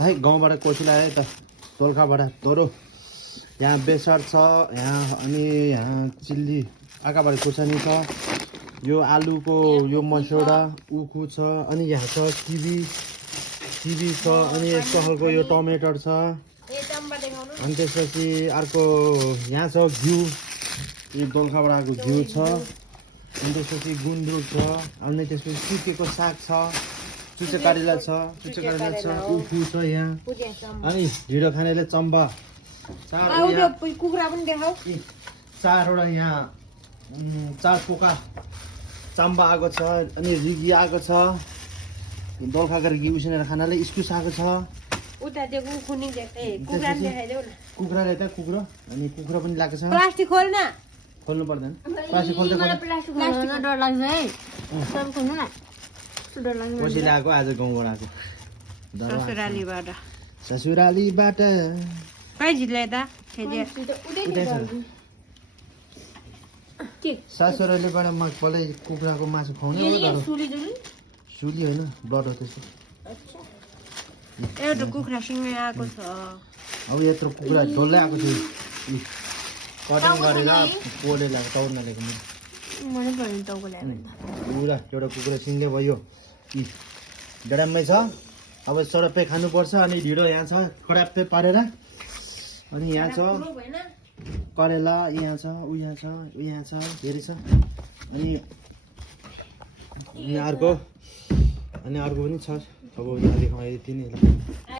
है गाउँबाट कोसिला आयो त दोलखाबाट तोरो यहाँ बेसार छ यहाँ अनि यहाँ चिल्ली आँखाबाट खुर्सानी छ यो आलुको यो मस्यौडा उखु छ अनि यहाँ छ किवी छ अनि यस्तो खालको यो टमेटर छ अनि त्यसपछि अर्को यहाँ छ घिउ यो दोलखाबाट आएको घिउ छ अनि त्यसपछि गुन्द्रुक छ अनि त्यसपछि सुकेको साग छ चुचे करेला छ उखु छ यहाँ अनि ढिँडो खानेले चम्बा चारवटा यहाँ 4 पोका चम्बा आएको छ अनि रिगी आएको छ दोलखाको रिगी उसिनेर खानाले इस्कुस आएको छ कुखुरा ल्याए त कुखुरा अनि कुखुरा पनि लागेको छ प्लास्टिक खोल्न खोल्नु पर्दैन प्लास्टिक खोल्दै डर लाग्छ है सब खोल्नु न डर लाग्छ कोसिला आएको आज गाउँबाट आएको ससुरालीबाट कहिले जित्ले त ससुरालीबाट मलाई कुखुराको मासु खुवाउनु सुली होइन ब्लड हो त्यसको एउटा कुखुरा सिँगै आएको छ अब यत्रो कुखुरा डल्लै आएको थियो कटिङ गरेर पोलेर टाउन ल्याएको मलाई पर्यो टाउको ल्याएर पुरा एउटा कुखुरा सिङ्गै भयो डराममै छ अब सरप्पै खानुपर्छ अनि ढिँडो यहाँ छ खड्याप्पै पारेर अनि यहाँ छ करेला यहाँ छ यहाँ छ धेरै छ अनि अर्को पनि छ अब यहाँ देखाउँ यति नै